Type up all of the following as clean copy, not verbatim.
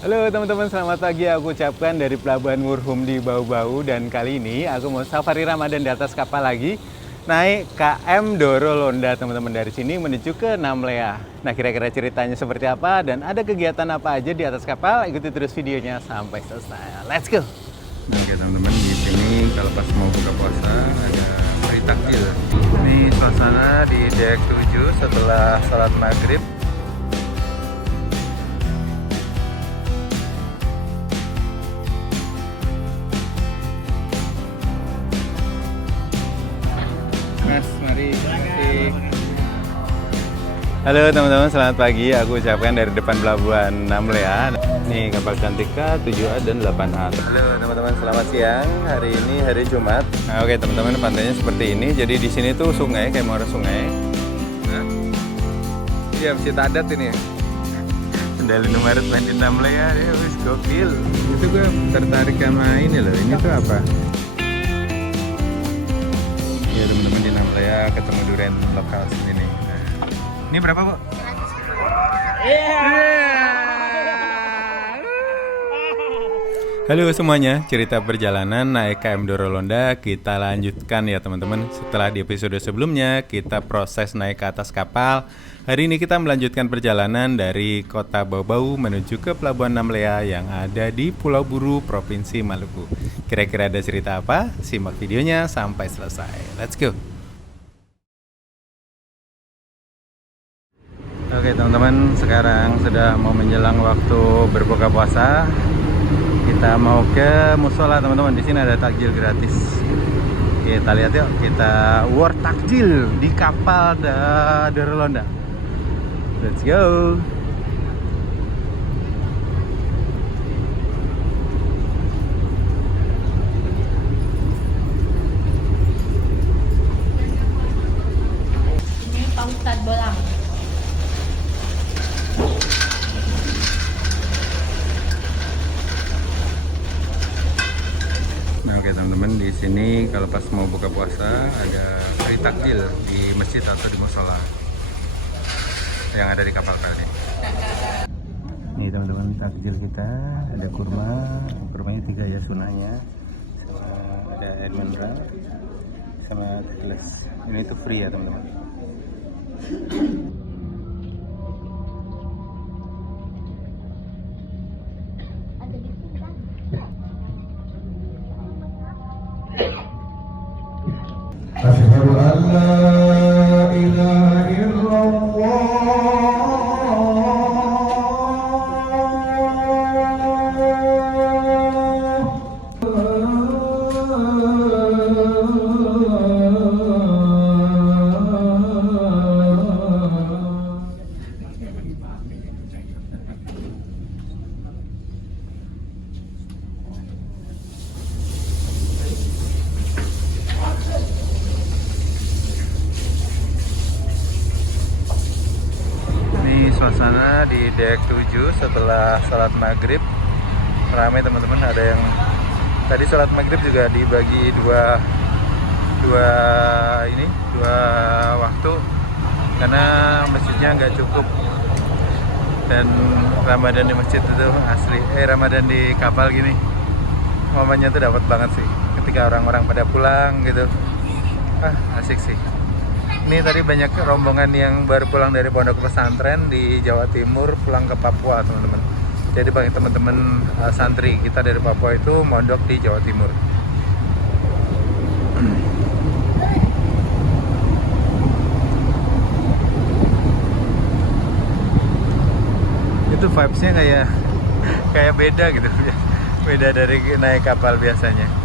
Halo teman-teman, selamat pagi. Aku ucapkan dari Pelabuhan Murhum di Bau-Bau. Dan kali ini aku mau safari Ramadan di atas kapal lagi. Naik KM Doro Londa teman-teman, dari sini menuju ke Namlea. Nah, kira-kira ceritanya seperti apa dan ada kegiatan apa aja di atas kapal? Ikuti terus videonya sampai selesai. Let's go! Oke teman-teman, di sini kalau pas mau buka puasa ada free takjil. Ini suasana di dek 7 setelah salat maghrib. Mas, mari. Halo teman-teman, selamat pagi. Aku ucapkan dari depan pelabuhan Namlea. Nih kapal Cantika 7A dan 8A. Halo teman-teman, selamat siang. Hari ini hari Jumat. Nah, oke teman-teman, pantainya seperti ini. Jadi di sini tuh sungai, kayak muara sungai. Nah, iya masjid adat ini. Sendali Numaret main di Namlea, ya wis gokil. Itu gue tertarik sama ini loh. Ini tuh apa? Ya teman-teman, di Namlea ketemu durian lokal sini. Nah, ini berapa, Bu? Halo semuanya, cerita perjalanan naik KM Doro Londa kita lanjutkan ya teman-teman. Setelah di episode sebelumnya kita proses naik ke atas kapal, hari ini kita melanjutkan perjalanan dari kota Bau-Bau menuju ke Pelabuhan Namlea yang ada di Pulau Buru, Provinsi Maluku. Kira-kira ada cerita apa? Simak videonya sampai selesai. Let's go! Oke teman-teman, sekarang sudah mau menjelang waktu berbuka puasa. Kita mau ke musola teman-teman. Di sini ada takjil gratis. Kita lihat yuk, kita war takjil di kapal Doro Londa. Let's go. Ini Pak Ustadz Bolang. Nah, oke teman-teman, di sini kalau pas mau buka puasa ada free takjil di masjid atau di musola yang ada di kapal ini. Nih teman-teman, takjil kita ada kurmanya 3 ya sunahnya, sama ada air mineral, sama gelas. Ini tuh free ya teman-teman. Asyhadu an la ilaha illallah. Suasana di dek 7 setelah salat maghrib ramai teman-teman. Ada yang tadi salat maghrib juga dibagi dua waktu karena masjidnya nggak cukup. Dan Ramadan di masjid itu asli, Ramadan di kapal gini momennya tuh dapat banget sih ketika orang-orang pada pulang gitu. Asik sih. Ini tadi banyak rombongan yang baru pulang dari pondok pesantren di Jawa Timur pulang ke Papua teman-teman. Jadi bagi teman-teman santri kita dari Papua itu mondok di Jawa Timur. Itu vibes-nya kayak beda gitu. Beda dari naik kapal biasanya.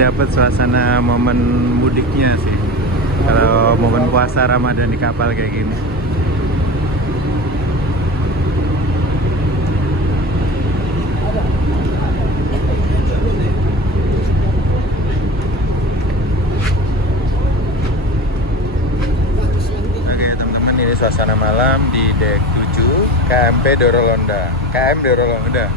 Dapat suasana momen mudiknya sih kalau momen puasa Ramadan di kapal kayak gini. suasana malam di dek 7 KMP Dorolonda. KM Dorolonda.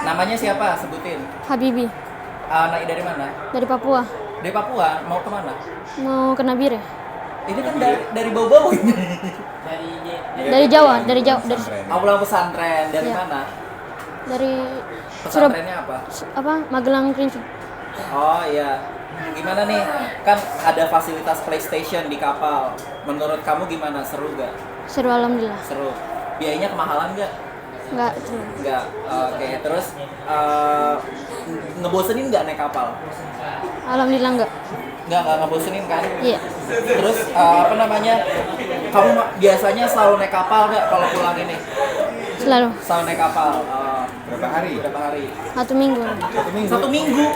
Namanya siapa? Sebutin. Habibi, Anak dari mana? dari Papua. Dari Papua. Mau kemana? Mau ke Nabire. Ini kan dari bau-bau ini. Dari Jawa, dari Jawa, dari Pulang pesantren. Dari Iya. mana? dari Pesantrennya apa? Magelang Kerinci. Oh iya. Gimana nih? Kan ada fasilitas PlayStation di kapal. Menurut kamu gimana? Seru gak? Seru alhamdulillah. Seru. Biayanya kemahalan gak? Enggak seru. Enggak. Oke. Terus ngebosenin nggak naik kapal? Alhamdulillah enggak. Nggak ngebosenin kan? Iya. Terus apa namanya? Kamu biasanya selalu naik kapal nggak kalau pulang ini? Selalu Selalu naik kapal. Berapa hari? Berapa hari? 1 minggu. Satu minggu.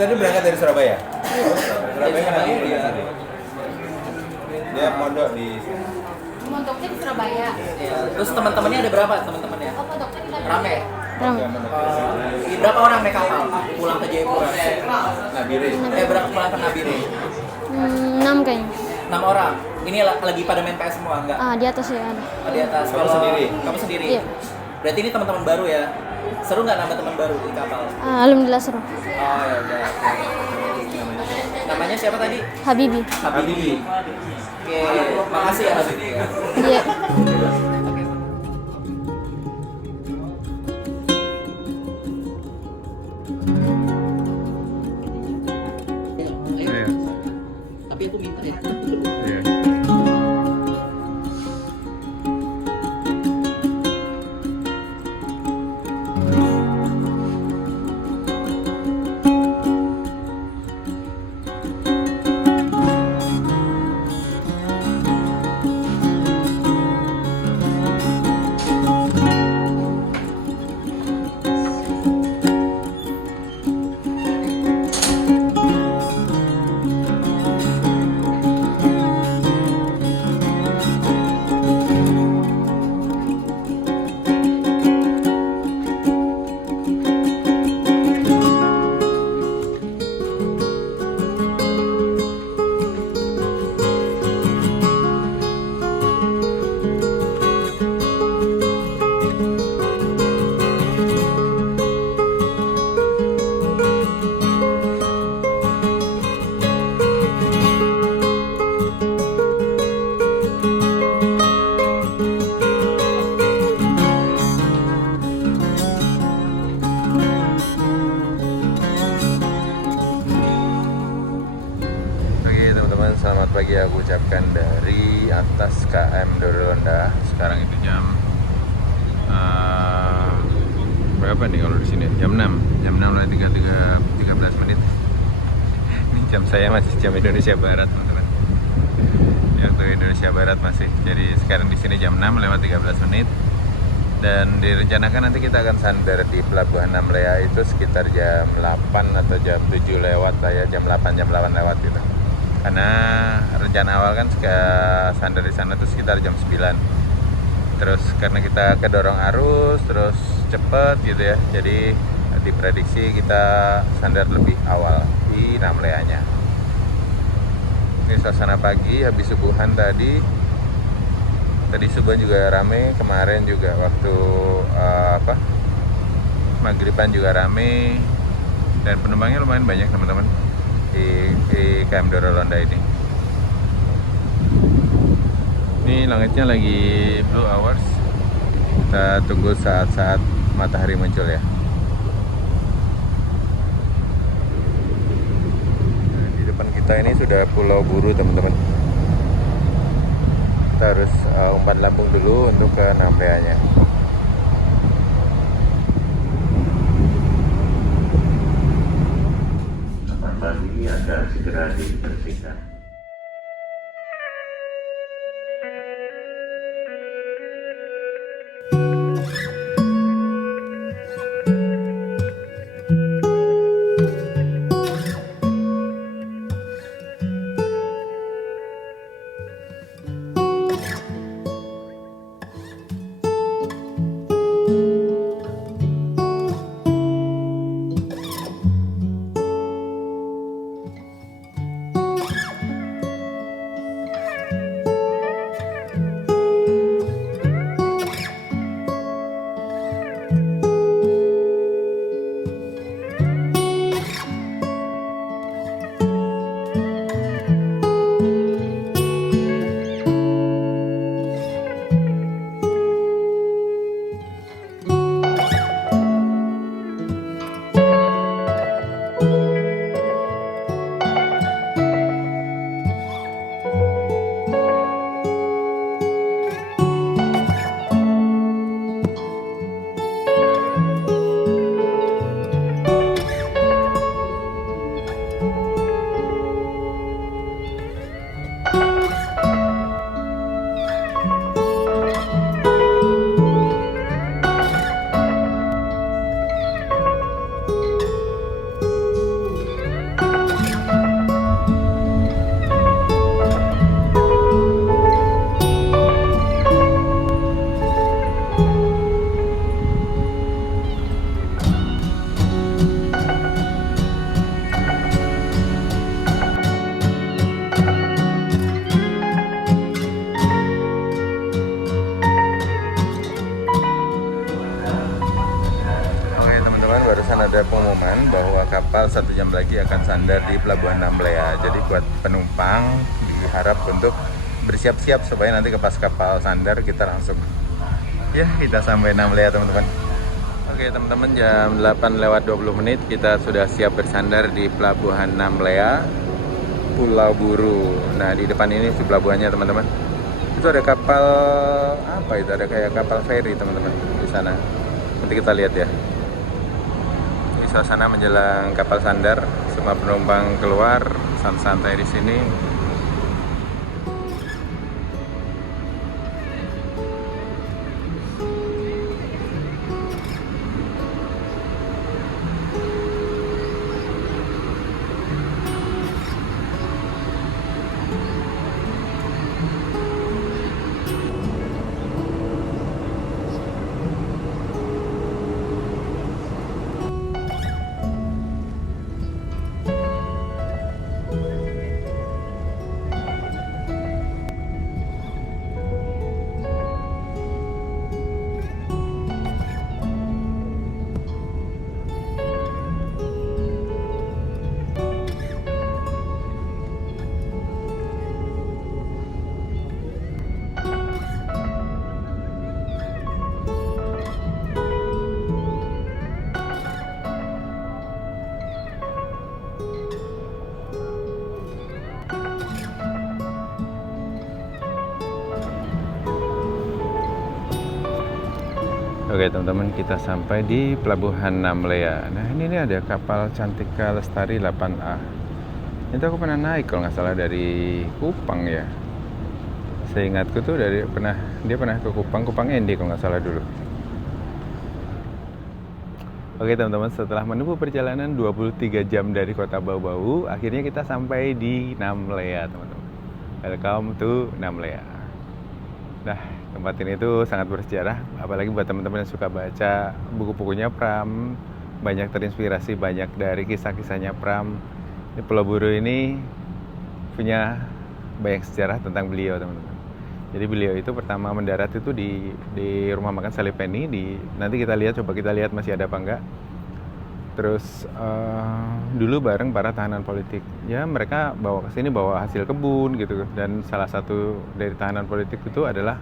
Tadi berangkat dari Surabaya. Dari Surabaya dia. Dia mondok di Mondoknya di Surabaya. Ya. Terus teman-temannya ada berapa teman-temannya? Rame. Ramai. Berapa orang naik kapal pulang ke Jayapura? Nabire. Berapa pulang ke Nabire? 6 kayaknya. 6 orang. Ini lagi pada main PS semua enggak? Di atas ya ada. Di atas. Kamu sendiri? Kamu sendiri? Iya. Berarti ini teman-teman baru ya? Seru nggak nambah teman baru di kapal? Alhamdulillah seru. Oh ya udah. Namanya siapa tadi? Habibi. Habibi. Oke, makasih ya Habibi ya. Iya. Tapi aku minta ya. Selamat pagi aku ucapkan dari atas KM Dorolonda. Sekarang itu jam berapa nih kalau di sini? Jam 6. Jam 6 lewat 13 menit. Ini jam saya masih jam Indonesia Barat, teman-teman. Waktu Indonesia Barat masih. Jadi sekarang di sini jam 6 lewat 13 menit. Dan direncanakan nanti kita akan sandar di Pelabuhan Namlea itu sekitar jam 8 atau jam 7 lewat lah ya, jam 8 lewat gitu. Karena rencana awal kan sandar di sana tuh sekitar jam 9. Terus karena kita kedorong arus terus cepet gitu ya, jadi diprediksi kita sandar lebih awal di Namleanya. Ini suasana pagi habis subuhan tadi subuhan juga rame, kemarin juga waktu maghriban juga rame, dan penumpangnya lumayan banyak teman-teman di KM Dorolonda ini. Ini langitnya lagi blue hours. Kita tunggu saat-saat matahari muncul ya. Nah, di depan kita ini sudah Pulau Buru teman-teman. Kita harus umpan lambung dulu untuk ke Namleanya. Pagi agar segera dibersihkan. teman-teman bahwa kapal 1 jam lagi akan sandar di Pelabuhan Namlea. Jadi buat penumpang diharap untuk bersiap-siap supaya nanti pas kapal sandar kita langsung kita sampai Namlea teman-teman. Oke teman-teman, jam 8:20 kita sudah siap bersandar di Pelabuhan Namlea, Pulau Buru. Nah di depan ini si pelabuhannya teman-teman. Itu ada kapal apa itu? Ada kayak kapal feri teman-teman di sana. Nanti kita lihat ya. Ini suasana menjelang kapal sandar, semua penumpang keluar santai-santai di sini. Oke teman-teman, kita sampai di Pelabuhan Namlea. Nah ini ada kapal Cantika Lestari 8A. Itu aku pernah naik kalau nggak salah dari Kupang ya. Seingatku tuh dia pernah ke Kupang Endi kalau nggak salah dulu. Oke teman-teman, setelah menempuh perjalanan 23 jam dari kota Bau-Bau, akhirnya kita sampai di Namlea teman-teman. Welcome to Namlea. Nah, tempat ini tuh sangat bersejarah, apalagi buat teman-teman yang suka baca buku-bukunya Pram, banyak terinspirasi banyak dari kisah-kisahnya Pram. Di Pulau Buru ini punya banyak sejarah tentang beliau, teman-teman. Jadi beliau itu pertama mendarat itu di rumah makan Salipeni. Nanti kita lihat masih ada apa enggak. Terus dulu bareng para tahanan politik. Ya mereka bawa ke sini bawa hasil kebun gitu. Dan salah satu dari tahanan politik itu adalah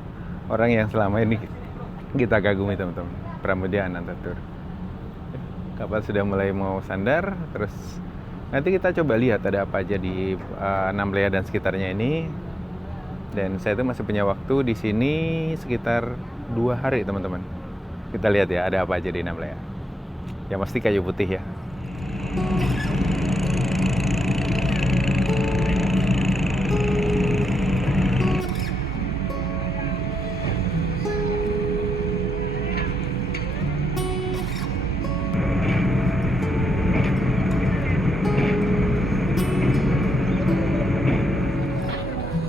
orang yang selama ini kita kagumi teman-teman, Pramudia Anantatur. Kapal sudah mulai mau sandar. Terus nanti kita coba lihat ada apa aja di Namlea dan sekitarnya ini. Dan saya itu masih punya waktu di sini sekitar 2 hari teman-teman. Kita lihat ya ada apa aja di Namlea. Yang pasti kayu putih ya.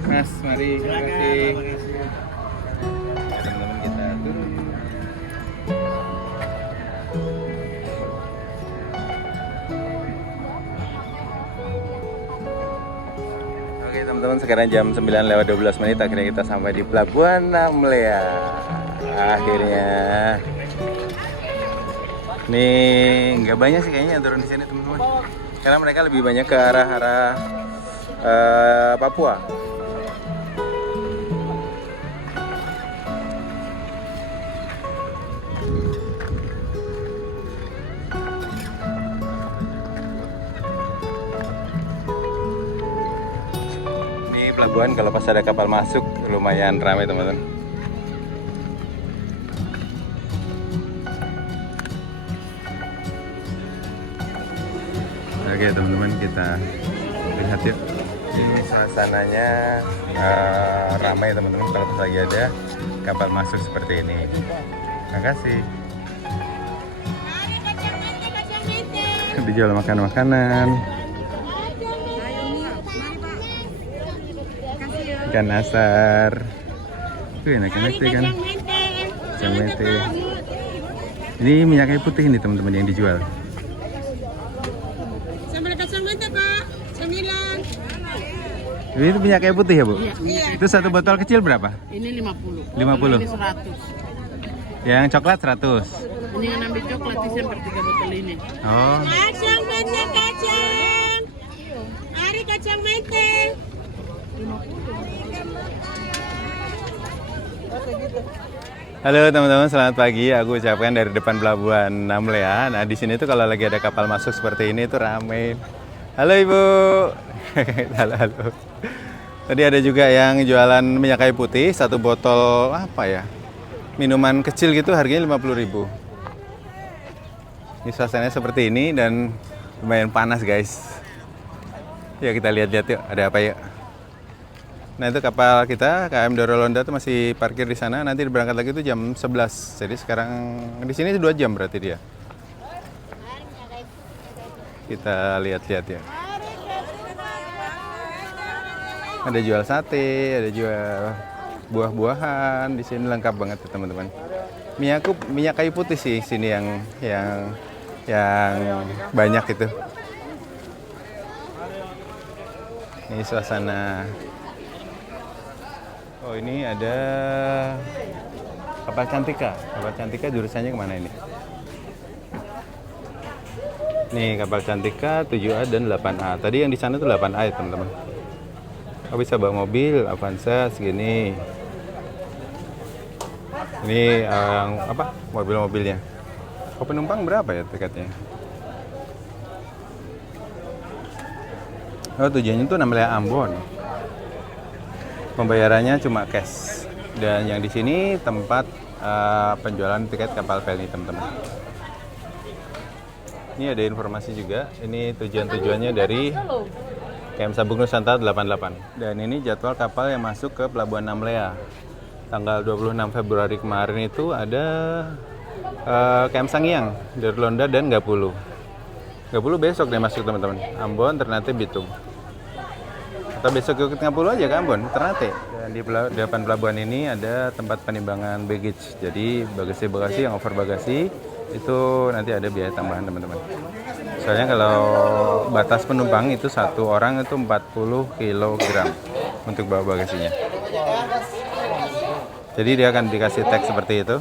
Mas, mari. Terima kasih. Ya, teman-teman kita turun. Oke teman-teman, sekarang jam 9:12 akhirnya kita sampai di Pelabuhan Namlea. Akhirnya. Nih nggak banyak sih kayaknya yang turun di sini teman-teman. Karena mereka lebih banyak ke arah Papua. Pelabuhan kalau pas ada kapal masuk lumayan ramai teman-teman. Oke teman-teman, kita lihat yuk. Ini suasananya ramai teman-teman kalau pas lagi ada kapal masuk seperti ini. Terima kasih. Dijual makanan-makanan. Ikan asar. Enak-enak sih kan. Kacang mete. Ini minyak kayu putih ini teman-teman yang dijual. Sama kacang mete Pak, 9. Ini itu minyak kayu putih ya Bu? Iya. Itu satu botol kecil berapa? Ini 50. 50. Ini 100. Yang coklat 100. Ini yang ambil coklat Desember 3 botol ini. Oh. Kacang mente kacang. Mari kacang mente. Halo teman-teman, selamat pagi. Aku ucapkan dari depan pelabuhan Namlea. Nah, di sini tuh kalau lagi ada kapal masuk seperti ini tuh rame. Halo Ibu. Halo. Tadi ada juga yang jualan minyak kayu putih, satu botol apa ya? Minuman kecil gitu harganya 50.000. Ini suasananya seperti ini dan lumayan panas, guys. Ya kita lihat-lihat yuk, ada apa yuk. Nah itu kapal kita, KM Dorolonda itu masih parkir di sana. Nanti berangkat lagi itu jam 11. Jadi sekarang di sini 2 jam berarti dia. Kita lihat-lihat ya. Ada jual sate, ada jual buah-buahan. Di sini lengkap banget ya teman-teman. Minyak kayu putih sih sini yang banyak itu. Ini suasana. Oh ini ada kapal Cantika. Kapal Cantika jurusannya kemana ini? Nih kapal Cantika 7A dan 8A. Tadi yang di sana tuh 8A ya teman-teman. Oh, bisa bawa mobil Avanza segini. Ini apa? Mobil-mobilnya. Oh penumpang berapa ya tiketnya? Oh tujuannya tuh Namlea Ambon. Pembayarannya cuma cash. Dan yang di sini tempat penjualan tiket kapal feri teman-teman. Ini ada informasi juga. Ini tujuannya dari KM Sabuk Nusantara 88. Dan ini jadwal kapal yang masuk ke Pelabuhan Namlea. Tanggal 26 Februari kemarin itu ada KM Sangiang, Dorolonda dan Gapulu. Gapulu besok dia masuk teman-teman. Ambon, Ternate, Bitung. Atau besok ikut Gapulu aja ke Ambon, Ternate. Dan di depan pelabuhan ini ada tempat penimbangan baggage. Jadi bagasi yang over bagasi itu nanti ada biaya tambahan teman-teman. Soalnya kalau batas penumpang itu satu orang itu 40 kg untuk bawa bagasinya. Jadi dia akan dikasih tag seperti itu.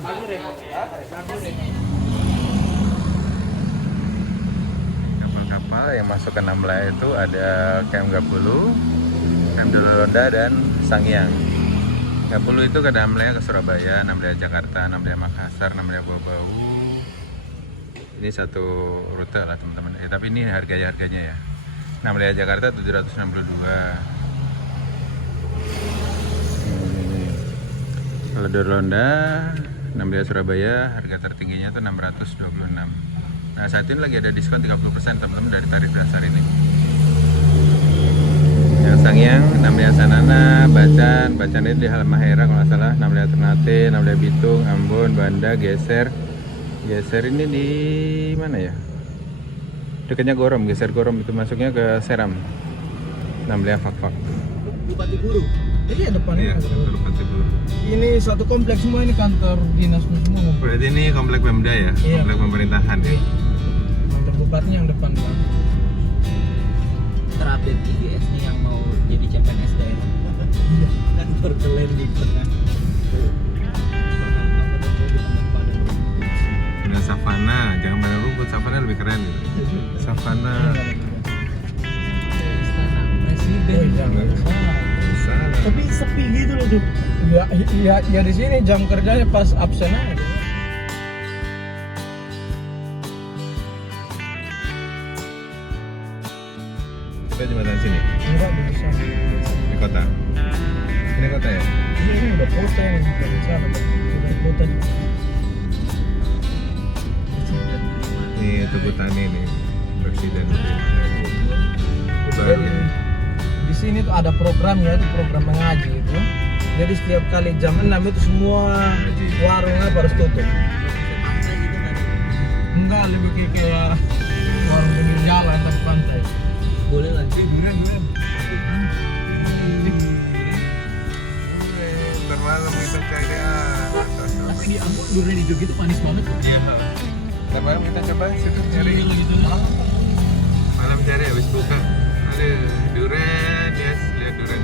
Kapal-kapal yang masuk ke Namlea itu ada KM Gapulu, KM Dorolonda dan Sangiang. Gapulu itu ke Namlea ke Surabaya, Namlea Jakarta, Namlea Makassar, Namlea Bau-Bau. Ini satu rute lah teman-teman. Tapi ini harganya ya. Namlea Jakarta 762. Kalau Dorolonda, Namlea Surabaya harga tertingginya tuh 626. Nah saat ini lagi ada diskon 30% teman-teman dari tarif dasar ini. Yang Sangiang, Namlea Sanana, Bacan ini di Halmahera kalau nggak salah. Namlea Ternate, Namlea Bitung, Ambon, Banda, Geser ini di mana ya? Dekatnya Gorom, Geser Gorom itu masuknya ke Seram. Namlea Fakfak. Bupati Buru. Jadi ya depannya. Iya, kantor Bupati Buru. Ini satu kompleks semua, ini kantor dinas semua. Berarti ini komplek Pemda ya? Iya. Komplek pemerintahan ya? Kantor bupatinya yang depan, Pak. Terupdate IGS nih yang mau jadi CPNS daerah. Kantor kalian di tengah. Ada savana, jangan pada rumput, savana lebih keren gitu. Savana. Istana Presiden. Jangan salah. Tapi sepi gitu loh tuh. Ya di sini jam kerjanya pas absen aja. Kita jembatan sini, Enggak bisa. di kota. Ini kota ya? Ini udah kota yang dari sana. Udah kota. Ini Tugu Tani nih, Presiden. Baru Jadi ya? di sini tuh ada programnya, itu program mengaji itu. Jadi setiap kali jam 6 itu semua warungnya harus tutup. Enggak, lebih kayak warung pinggir jalan atau pantai. Boleh lah. Durian. Ntar malam kita cari Tapi di Ambon durian hijau gitu manis banget. Iya. Ntar malam kita coba situ cari. Gitu. Malam cari habis buka. Aduh, durian, yes, lihat durian.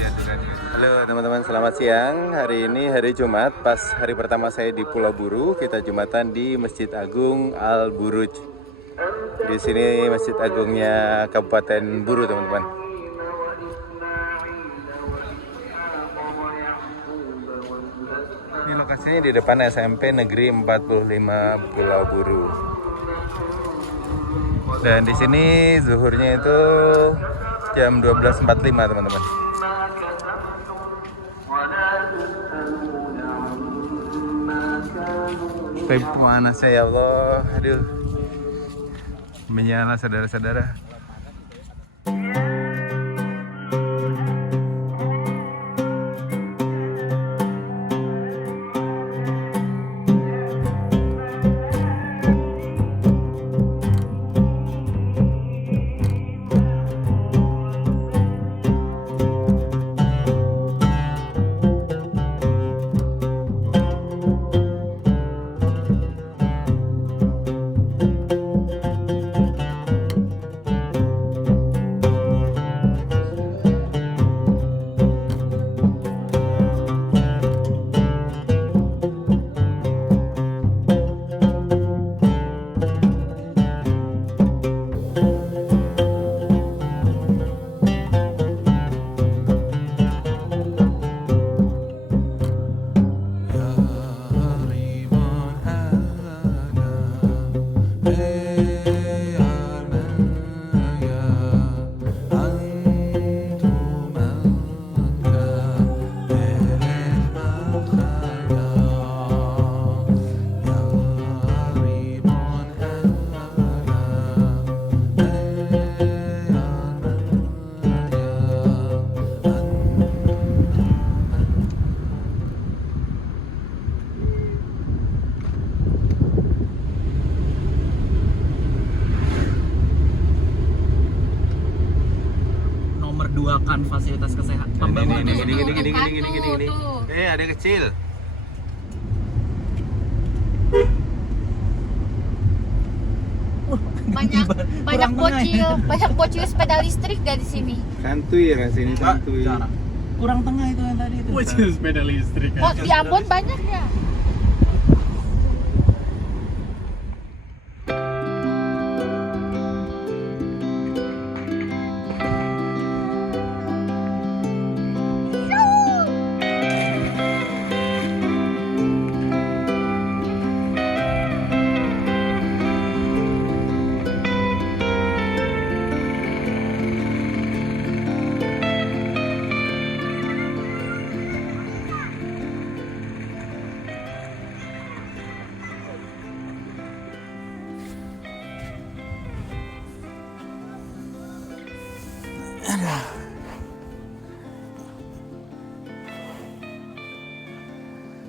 Lihat durian. Halo teman-teman, selamat siang. Hari ini hari Jumat, pas hari pertama saya di Pulau Buru. Kita Jumatan di Masjid Agung Al Buruj. Di sini Masjid Agungnya Kabupaten Buru, teman-teman. Ini lokasinya di depan SMP Negeri 45 Pulau Buru. Dan di sini zuhurnya itu jam 12.45, teman-teman. Tapi panasnya ya Allah, aduh, menyala saudara-saudara. Duakan fasilitas kesehatan pembangunan. Gini. Ada kecil. banyak bocil sepeda listrik gak di sini? Santuy rasanya, santuy. Kurang tengah itu yang tadi itu. Bocil sepeda listrik. Oh, di Ambon banyak ya?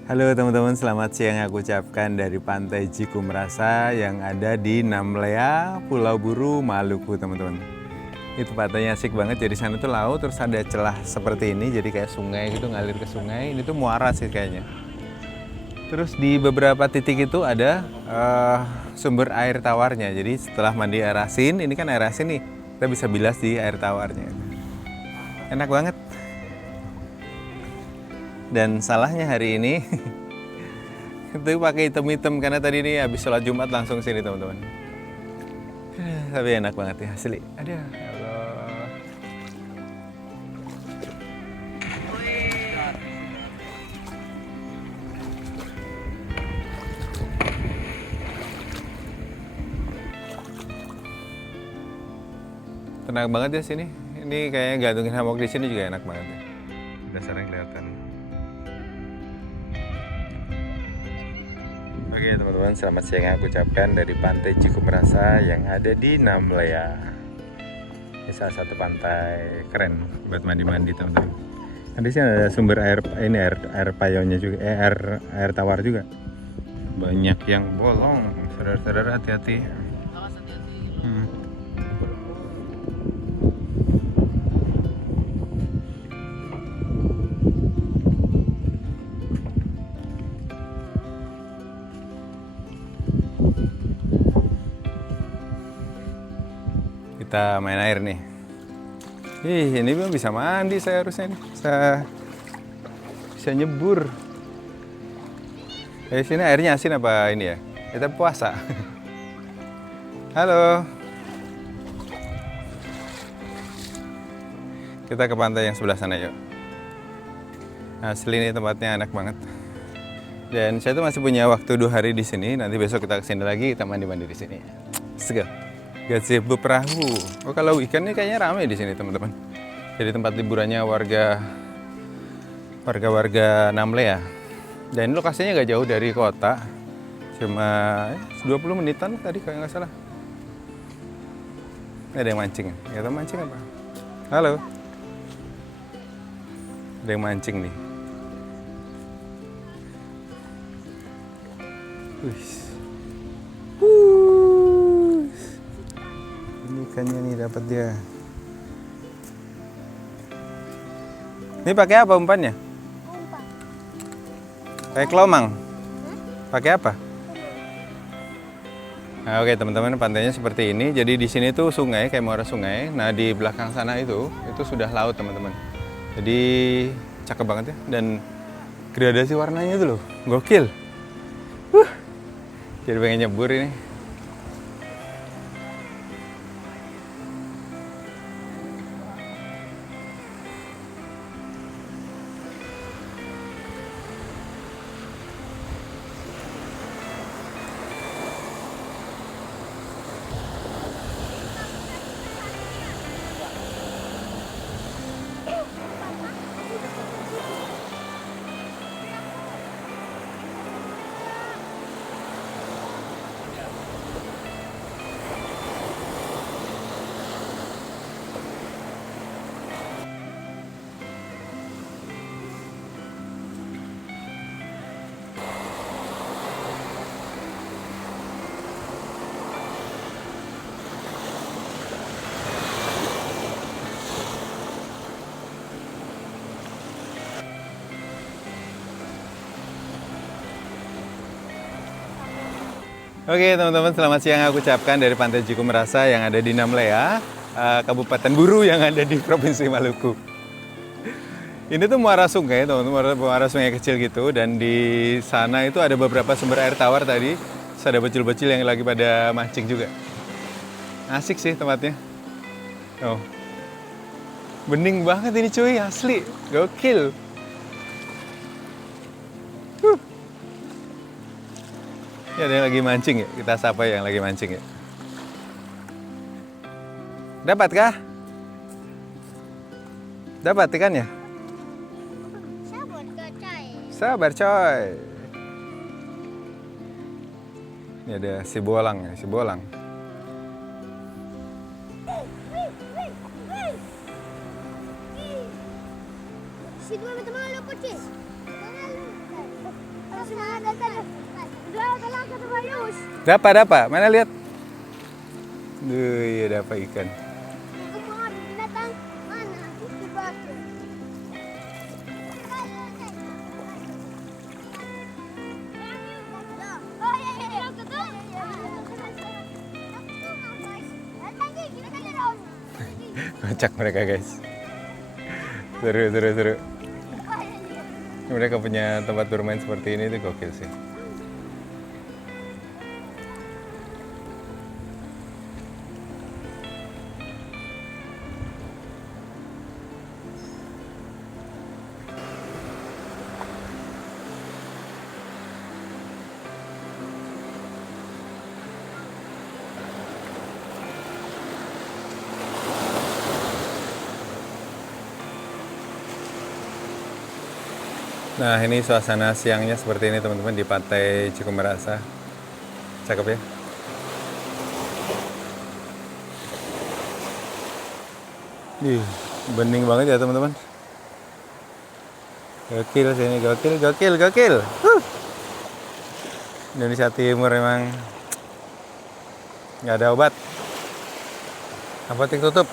Halo teman-teman, selamat siang aku ucapkan dari Pantai Cikumerasa yang ada di Namlea, Pulau Buru, Maluku, teman-teman. Itu pantainya asik banget, jadi sana tuh laut, terus ada celah seperti ini, jadi kayak sungai gitu, ngalir ke sungai. Ini tuh muara sih kayaknya. Terus di beberapa titik itu ada sumber air tawarnya, jadi setelah mandi air asin, ini kan air asin nih, kita bisa bilas di air tawarnya. Enak banget. Dan salahnya hari ini itu pakai hitam-hitam karena tadi ini habis sholat Jumat langsung sini, teman-teman. Tapi enak banget ya, asli. Aduh, ya Allah. Tenang banget ya sini. Ini kayaknya gantungin hammock di sini juga enak banget ya. Dasarnya kelihatan. Oke teman-teman, selamat siang aku ucapkan dari Pantai Cikumerasa yang ada di Namlea. Ini salah satu pantai keren buat mandi-mandi, teman-teman. Di sini ada sumber air, ini air payaunya juga, air tawar juga. Banyak yang bolong, saudara-saudara, hati-hati. Kita main air nih. Ih, ini belum bisa mandi saya harusnya nih. Bisa bisa nyebur. Sini airnya asin apa ini ya? Kita puasa. Halo. Kita ke pantai yang sebelah sana yuk. Asli ini tempatnya enak banget. Dan saya tuh masih punya waktu 2 hari di sini. Nanti besok kita kesini lagi, kita mandi-mandi di sini. Let's go. Gazebo perahu. Oh, kalau weekend ini kayaknya ramai di sini teman-teman. Jadi tempat liburannya warga Namlea. Dan lokasinya gak jauh dari kota. Cuma 20 menitan tadi kalau nggak salah. Ini ada yang mancing. Nggak tahu mancing apa. Halo. Ada yang mancing nih. Ini ikannya nih dapat dia. Ini pakai apa umpannya? Pakai kelomang. Pakai apa? Nah, oke teman-teman, pantainya seperti ini. Jadi di sini tuh sungai, kayak muara sungai. Nah di belakang sana itu sudah laut teman-teman. Jadi cakep banget ya. Dan gradasi warnanya itu loh, gokil. Jadi pengen nyebur ini. Oke teman-teman, selamat siang aku ucapkan dari Pantai Cikumerasa yang ada di Namlea, Kabupaten Buru yang ada di Provinsi Maluku. Ini tuh muara sungai, teman-teman, muara sungai kecil gitu, dan di sana itu ada beberapa sumber air tawar tadi. Terus ada bocil-bocil yang lagi pada mancing juga. Asik sih tempatnya. Oh. Bening banget ini cuy, asli. Gokil. Ya, ada yang lagi mancing ya, kita sapa yang lagi mancing ya. Dapat kah? Dapat ikannya? Sabar coy. Ini ada si bolang ya, si bolang. Si dua teman lo kucis. Dapat. Mana lihat? Duh, iya dapat ikan. Binatang mana? Di batu. Oh iya. Kocak mereka guys. Seru. Mereka punya tempat bermain seperti ini tuh gokil sih. Nah ini suasana siangnya seperti ini teman-teman di Pantai Cikumerasa. Cakep ya. Ih, bening banget ya teman-teman. Gokil sini, gokil. Indonesia Timur emang nggak ada obat. Apotek tutup.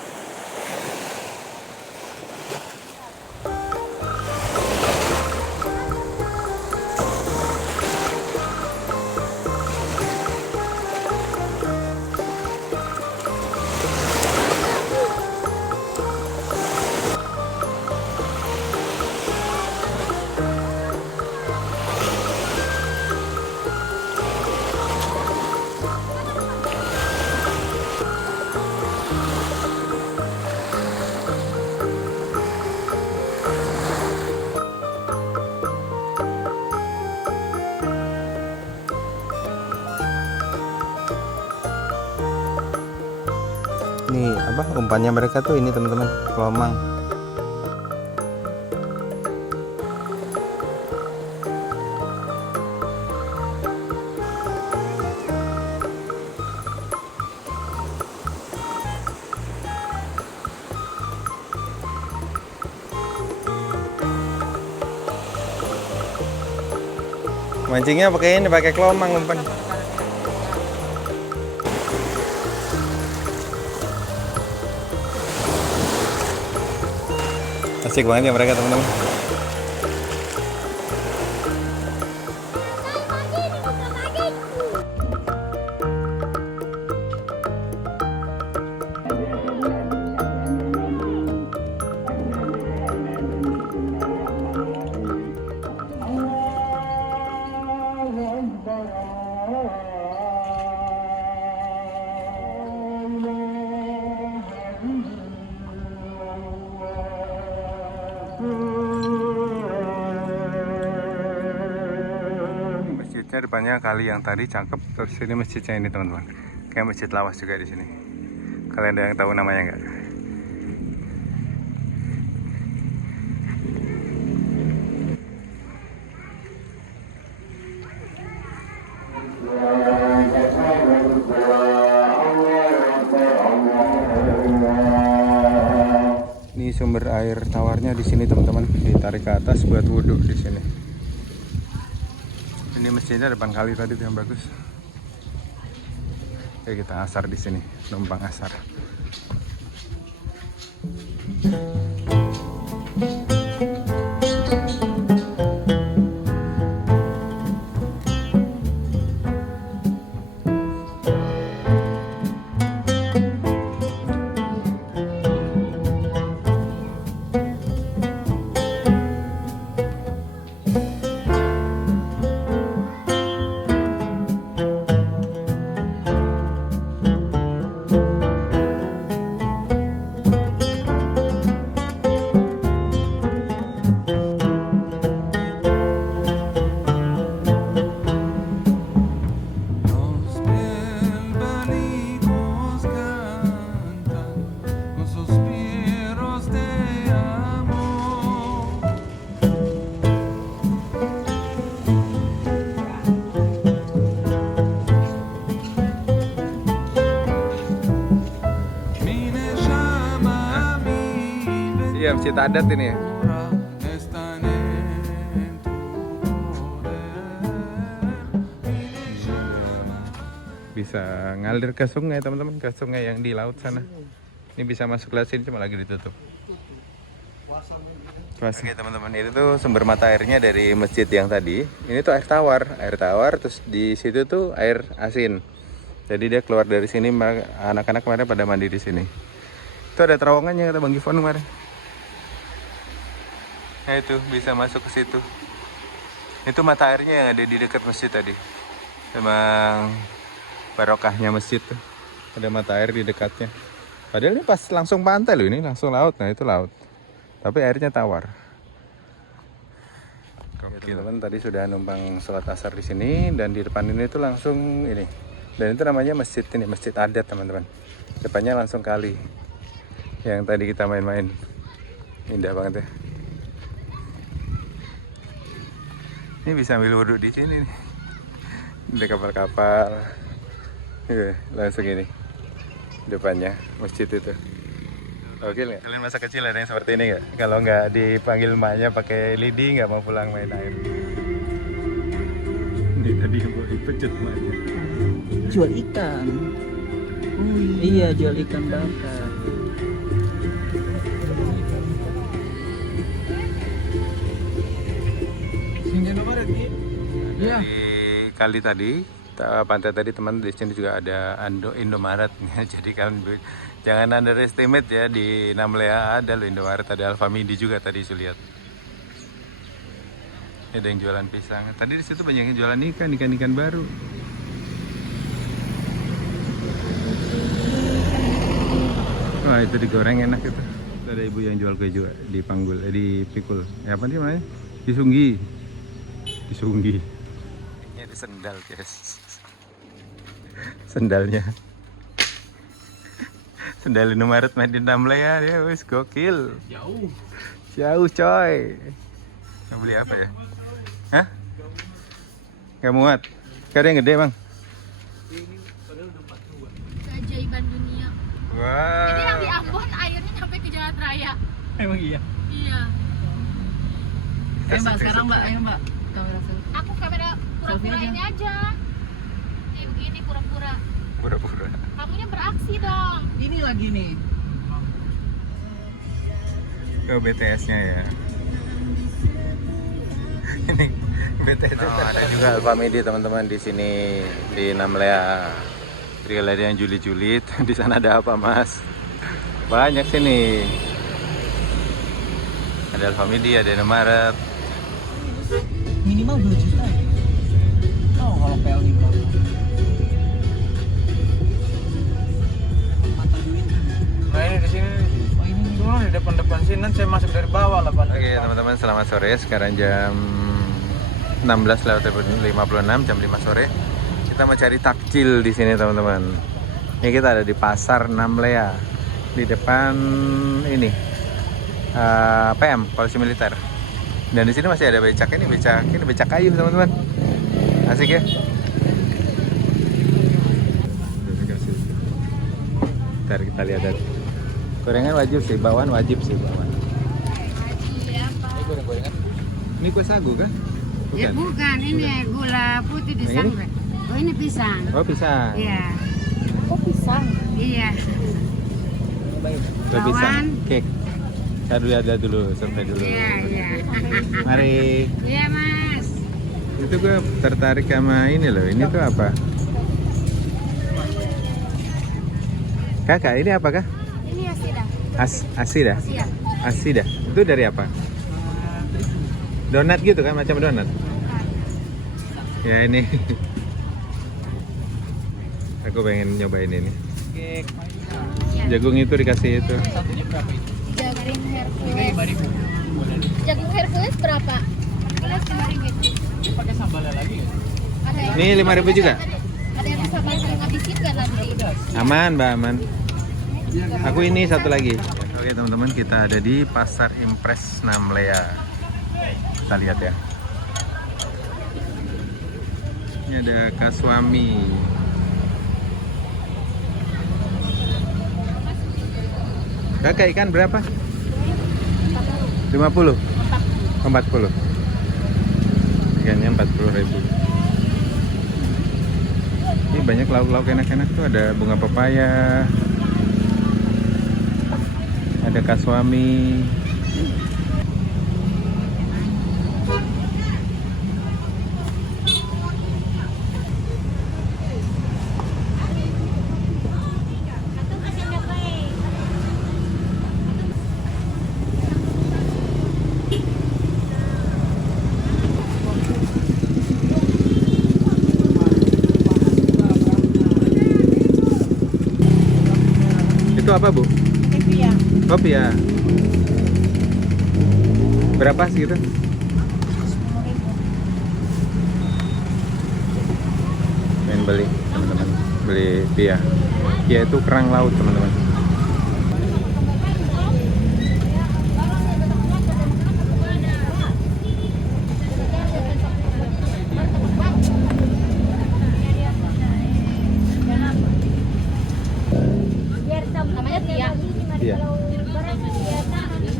Nih apa umpannya mereka tuh ini teman-teman, kelomang. Mancingnya pakai ini, pakai kelomang umpan. Asik banget ya mereka teman-teman. Masjidnya depannya kali yang tadi cakep, terus ini masjidnya ini teman-teman. Kayak masjid lawas juga di sini. Kalian ada yang tahu namanya nggak? Ini sumber air tawarnya di sini teman-teman, ditarik ke atas buat wudhu di sini. Ini masjidnya depan kali tadi tuh yang bagus. Oke, kita asar di sini, numpang asar. Iya, masjid adat ini ya. Bisa ngalir ke sungai teman-teman, ke sungai yang di laut sana. Ini bisa masuk lewat sini, cuma lagi ditutup. Oke teman-teman, itu tuh sumber mata airnya dari masjid yang tadi. Ini tuh air tawar, terus di situ tuh air asin. Jadi dia keluar dari sini, anak-anak kemarin pada mandi di sini. Itu ada terowongannya kata Bang Gifon kemarin. Nah itu bisa masuk ke situ. Itu mata airnya yang ada di dekat masjid tadi. Emang barokahnya masjid tuh. Ada mata air di dekatnya. Padahal ini pas langsung pantai loh, ini langsung laut. Nah itu laut. Tapi airnya tawar. Oke teman, tadi sudah numpang sholat asar di sini dan di depan ini tuh langsung ini. Dan itu namanya masjid ini, masjid adat teman-teman. Depannya langsung kali. Yang tadi kita main-main. Indah banget ya. Ini bisa ambil wudhu di sini nih. Ada kapal-kapal. Langsung ini. Depannya masjid itu. Oke nggak? Kalian masa kecil ada yang seperti ini nggak? Kalau nggak dipanggil emaknya pakai lidi nggak mau pulang main air. Ini tadi yang bawa dipecut emaknya. Jual ikan. Iya, jual ikan bakar. Iya. Di kali tadi, pantai tadi teman di sini juga ada Indomaret. Jadi kalian jangan underestimate ya, di Namlea ada loh Indomaret, ada Alfamidi juga tadi saya lihat. Ada yang jualan pisang. Tadi di situ banyak yang jualan ikan baru. Wah itu digoreng enak itu. Ada ibu yang jual kue juga di Panggul, di Pikul. Ya apa namanya? Disunggi. Ini ada sendal guys. Sendalnya Sendal Indomaret made in Namlaya dia wis gokil. Jauh. Jauh coy. Mau beli apa ya? Hah? Gak muat. Gak ada yang gede bang? Keajaiban dunia. Wah. Jadi yang di Ambon airnya nyampe ke Jalan Raya. Emang iya. Iya. Ayo mbak, sekarang mbak, ayo mbak. Kamera selfie. Aku kamera pura-pura Selfie ini aja. Kayak begini pura-pura. Pura-pura. Kamunya beraksi dong. Ini lagi nih. Ke BTS-nya ya. Ini BTS. Ada juga Alfamidi teman-teman di sini di Namlaya. Jadi kalau ada yang julid-julid, di sana ada apa mas? Banyak sini. Ada Alfamidi, ada Indomaret. Minimal 2 juta ya. Oh, kalau PL 5. Mata duit. Nah ini di sini. Oh ini nih. Cuma di depan sini nanti saya masuk dari bawah lah Pak. Oke teman-teman, selamat sore. Sekarang jam 16:56, jam 5 sore. Kita mau cari takjil di sini teman-teman. Ini kita ada di Pasar Namlaya di depan ini PM Polisi Militer. Dan di sini masih ada becak, ini becak kayu teman-teman. Asik ya. Ntar kita lihat. Gorengan wajib sih, bawaan wajib sih bawaan. Ini goreng-gorengan. Ini kue sagu kan? Ya bukan, ini gula putih Yang ini? disangrai. Oh ini pisang. Oh pisang. Iya. Kok pisang? Iya. Kue pisang, Bawaan. cake. Saya dulu lihat dulu, survei dulu. Iya, iya. Mari. Iya, Mas. Itu gue tertarik sama ini loh. Ini tuh apa? Kakak, ini apa kak? Ini asidah. Asida. Iya. Asida. Itu dari apa? Donat gitu kan, macam donat. Ya ini. Aku pengen nyobain ini. Jagung itu dikasih itu. Satunya berapa itu? Jagung Ini Hercules. 5.000. Jagung Hercules berapa? Hercules 5.000. Ini pakai sambalnya lagi ya? Ada yang Ini 5.000 juga? Ada yang bisa bantu ngabisin nggak nanti? Aman, Mbak, aman. Aku ini satu lagi. Oke, teman-teman, kita ada di Pasar Impres Namlaya. Kita lihat ya. Ini ada Kaswami. Kakak ikan berapa? 50. 40. Ikannya 40.000. Ini banyak lauk-lauk enak-enak tuh, ada bunga pepaya, ada kaswami. Itu apa bu? Kopi ya. Berapa sih itu? Pengen beli teman-teman, beli pia. Pia itu kerang laut teman-teman. Namanya Tia. Iya.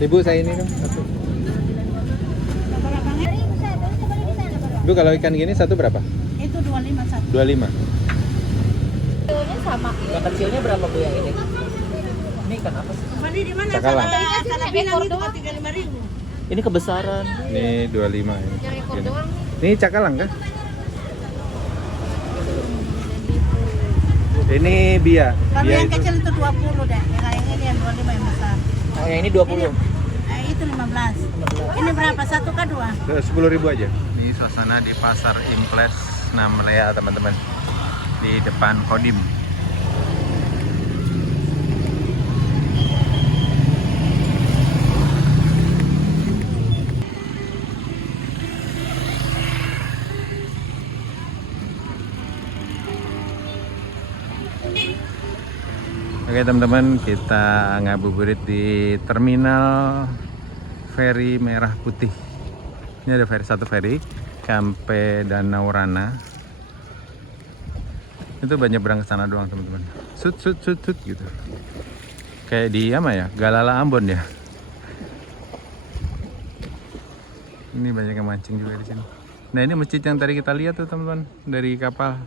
Ibu saya ini dong satu. Bu kalau ikan gini satu berapa? Itu 25 satu. 25. Ini sama. Yang kecilnya berapa Bu yang ini? Ini ikan apa sih? Mandi di mana? Cakalang. Salah bilang itu 35.000. Ini kebesaran. Ini 25 ini. Yang ekor Gini. doang. Ini cakalang kah? Ini bia. Kalau Bia yang itu kecil itu 20 deh. Yang ini yang 25 yang besar. Oh, yang ini 20. Itu 15. Ini berapa? Satu kah dua? 10.000 aja. Ini suasana di Pasar Impres Namlaya teman-teman. Di depan Kodim. Oke teman-teman, kita ngabuburit di terminal feri Merah Putih. Ini ada satu feri sampai Danau Rana. Itu banyak berangkat sana doang teman-teman. Sut gitu. Kayak di apa ya? Galala Ambon ya. Ini banyak yang mancing juga di sini. Nah ini masjid yang tadi kita lihat tuh teman-teman dari kapal.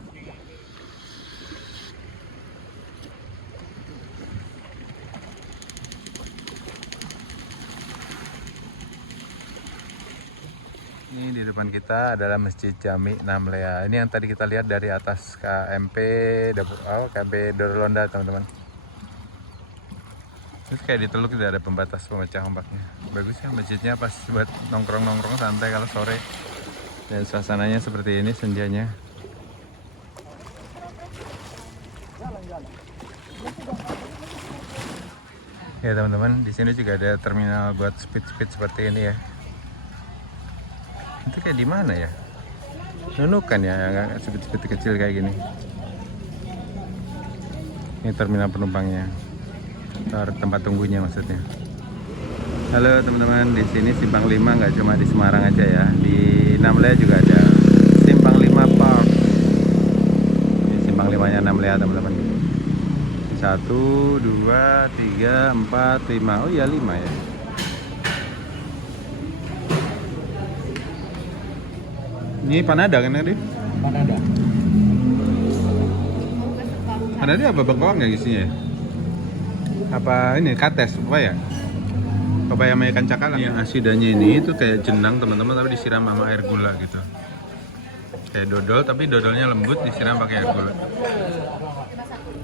Ini di depan kita adalah Masjid Jami Namlea. Ini yang tadi kita lihat dari atas KMP Dorolonda teman-teman. Terus kayak di Teluk tidak ada pembatas pemecah ombaknya. Bagus ya masjidnya, pas buat nongkrong-nongkrong santai kalau sore. Dan suasananya seperti ini senjanya. Ya teman-teman, di sini juga ada terminal buat speed seperti ini ya. Itu kayak di mana ya? Nunukan ya, agak speed kecil kayak gini. Ini terminal penumpangnya, tempat tunggunya maksudnya. Halo teman-teman, di sini Simpang 5 nggak cuma di Semarang aja ya, di Namlea juga ada Simpang 5 Park. Di Simpang 5-nya Namlea teman-teman. 1, 2, 3, 4, 5. Oh iya 5 ya. Ini Panada kan tadi? Panada. Panada apa bengkoang nggak isinya? Apa ini kates apa ya? Papaya sama ikan cakalang. Yang asidannya ini itu kayak jenang teman-teman, tapi disiram sama air gula gitu. Kayak dodol tapi dodolnya lembut, disiram pakai air gula.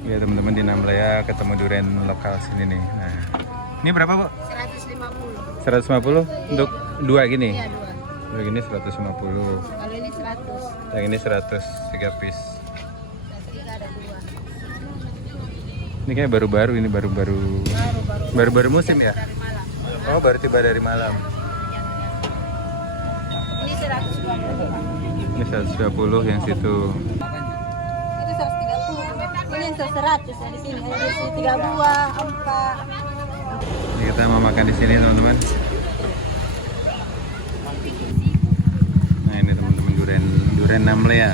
Ya teman-teman, di Namlea ketemu durian lokal sini nih. Nah, ini berapa kok? 150. 150 untuk dua gini. Iya, 2. Yang ini 150. Kalau ini 100. Yang ini 100, 3 piece. Yang 3 ada 2. Ini kayak baru-baru, ini baru-baru musim ya? Dari Malang. Oh, baru tiba dari malam. Ini 120. Ini 120 yang situ. Itu 130. Ini yang 100 ya di sini. Ini 3 buah, 4. Ini kita mau makan di sini teman-teman. Nah ini teman-teman durian Namlea.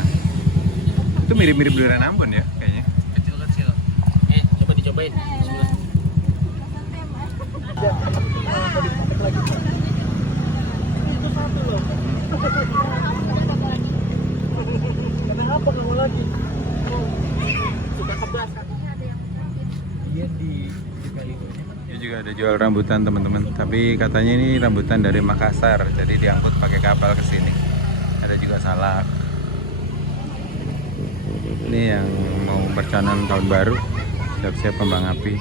Itu mirip-mirip durian Ambon ya kayaknya. Kecil-kecil. Coba dicobain. Bismillah. Kenapa kamu lagi? Iya di kali itu. Ini juga ada jual rambutan teman-teman. Tapi katanya ini rambutan dari Makassar, jadi diangkut pakai kapal ke sini. Ada juga salak. Ini yang mau perjalanan tahun baru, siap-siap kembang api.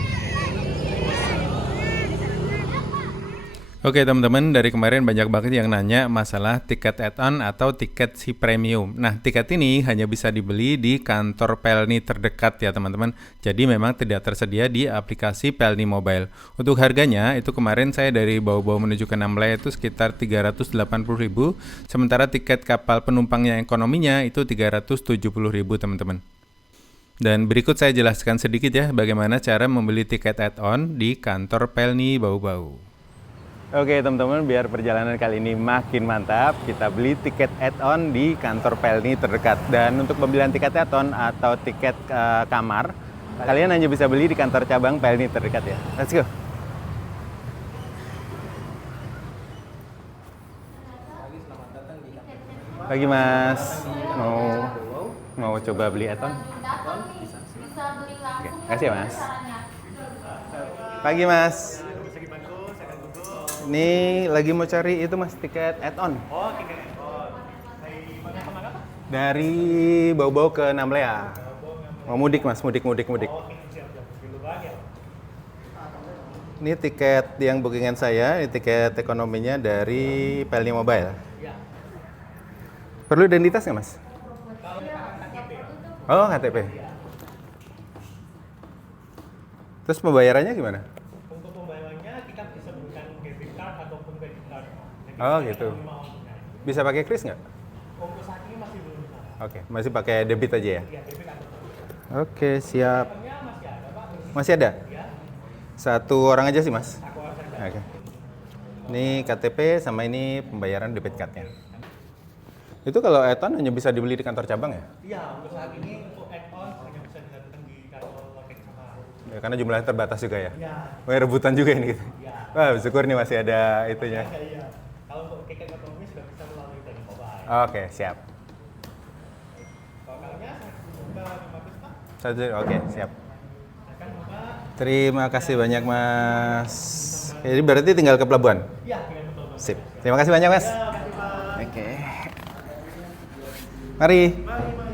Oke teman-teman, dari kemarin banyak banget yang nanya masalah tiket add-on atau tiket si premium. Nah, tiket ini hanya bisa dibeli di kantor Pelni terdekat ya teman-teman. Jadi memang tidak tersedia di aplikasi Pelni Mobile. Untuk harganya itu kemarin saya dari Bau-Bau menuju ke Namlea itu sekitar 380.000, sementara tiket kapal penumpang yang ekonominya itu 370.000 teman-teman. Dan berikut saya jelaskan sedikit ya bagaimana cara membeli tiket add-on di kantor Pelni Bau-Bau. Oke teman-teman, biar perjalanan kali ini makin mantap, kita beli tiket add-on di kantor Pelni terdekat. Dan untuk pembelian tiket add-on atau tiket kamar, kalian hanya bisa beli di kantor cabang Pelni terdekat ya. Let's go! Pagi Mas, mau coba beli add-on? Oke, kasih ya Mas. Pagi Mas. Ini lagi mau cari itu Mas, tiket add-on. Oh, tiket add-on. Dari Bau-Bau ke Namlea. Mau mudik Mas, mudik. Ini tiket yang bookingan saya, ini tiket ekonominya dari Pelni Mobile. Perlu identitas nggak Mas? Oh, KTP. Terus pembayarannya gimana? Untuk pembayarannya kita bisa berikan debit card ataupun credit card. Oh gitu. Bisa pakai kris nggak? Untuk saat ini masih belum bisa. Oke, masih pakai debit aja ya? Iya, debit atau Oke, siap. Masih ada? Satu orang aja sih, Mas. Oke. Ini KTP sama ini pembayaran debit card-nya. Itu kalau add-on hanya bisa dibeli di kantor cabang ya? Iya, untuk saat ini untuk add-on hanya bisa dilakukan di kantor loket cabang. Ya, karena jumlahnya terbatas juga ya? Iya. Wah, rebutan juga ini gitu. Iya. Wah, syukur nih masih ada itunya. Iya. Kalau untuk KK ekonomi sudah bisa melalui teknik mobile. Oke, siap. Totalnya 1.500 Pak. Oke, siap. Terima kasih banyak, Mas. Jadi berarti tinggal ke pelabuhan? Iya, tinggal betul. Sip. Terima kasih banyak, Mas. Oke. Mari. Mari.